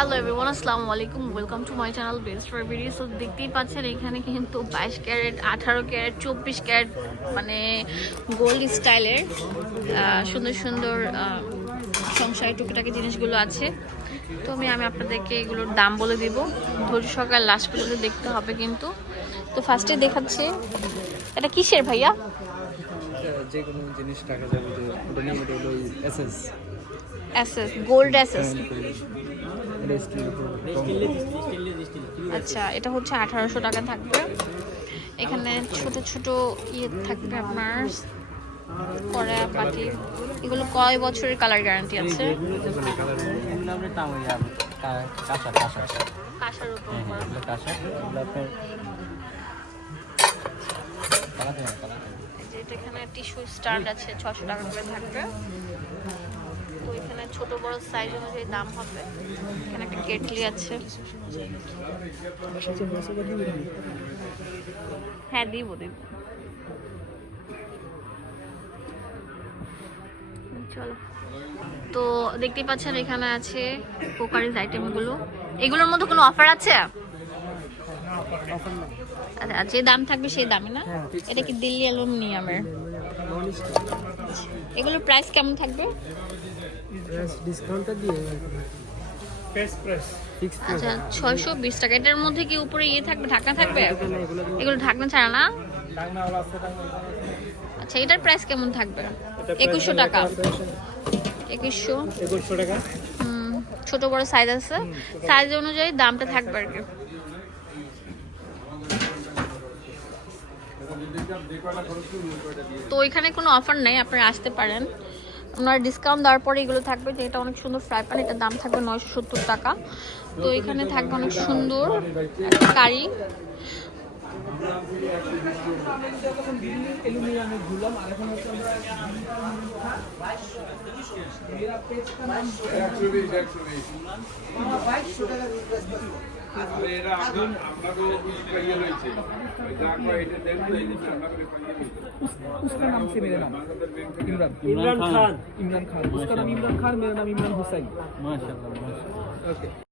Hello everyone আসসালামু আলাইকুম welcome to my channel best for video so দেখতেই পাচ্ছেন এখানে কিন্তু বাইশ ক্যারেট আঠারো ক্যারেট চব্বিশ ক্যারেট মানে গোল্ড স্টাইলের সুন্দর সুন্দর আহ, সংসারের টুকিটাকি জিনিসগুলো আছে। তো আমি আমি আপনাদেরকে এগুলোর দাম বলে দিব। ধৈর্য সকাল লাস্ট পর্যন্ত দেখতে হবে কিন্তু। তো ফার্স্টে দেখাচ্ছে এটা কিসের ভাইয়া? যে কোনো জিনিস টাকা যাবে এসএস অ্যাসেস গোল্ড স্টিল আচ্ছা এটা হচ্ছে আঠারোশো টাকা থাকবে। এখানে ছোট ছোট ইয়ে থাকবে আপনার কড়া পাটি এগুলো কয় বছরের কালার গ্যারান্টি আছে এখানে টিস্যু স্ট্যান্ড আছে ছশো টাকা করে থাকবে। ছোট বড় সাইজ অনুযায়ী দাম হবে। এখানে একটা কেটলি আছে। হ্যাঁ দিব দিব। চলো। তো দেখতেই পাচ্ছেন এখানে আছে কোকারিজ আইটেমগুলো এগুলোর মধ্যে কোনো অফার আছে? আচ্ছা যে দাম থাকবে সেই দামই না? হ্যাঁ, এটা কি দিল্লি অ্যালুমিনিয়ামের? এগুলোর প্রাইস কেমন থাকবে? প্রাইস ডিসকাউন্টটা দিয়ে আচ্ছা ছয়শো বিশ টাকা। এটার মধ্যে কি উপরে ইয়ে থাকবে ঢাকনা থাকবে? এগুলো ঢাকনা ছাড়া না? আচ্ছা এটার প্রাইস কেমন থাকবে? একুশশো টাকা। একুশশো? একুশশো টাকা। ছোট বড় সাইজ আছে। সাইজ অনুযায়ী দামটা থাকবে আর কি। তো এখানে কোনো অফার নেই, আপনারা আসতে পারেন। ওনারা ডিসকাউন্ট দেওয়ার পরে এগুলো থাকবে, যে এটা অনেক সুন্দর ফ্রাই প্যান এটার দাম থাকবে নয়শো সত্তর টাকা। তো এখানে থাকবে অনেক সুন্দর একটা কারি। এরা उसका नाम से मेरा नाम इमरान खान इमरान खान उसका नाम इमरान खान मेरा नाम इमरान हुसैन माशा ओके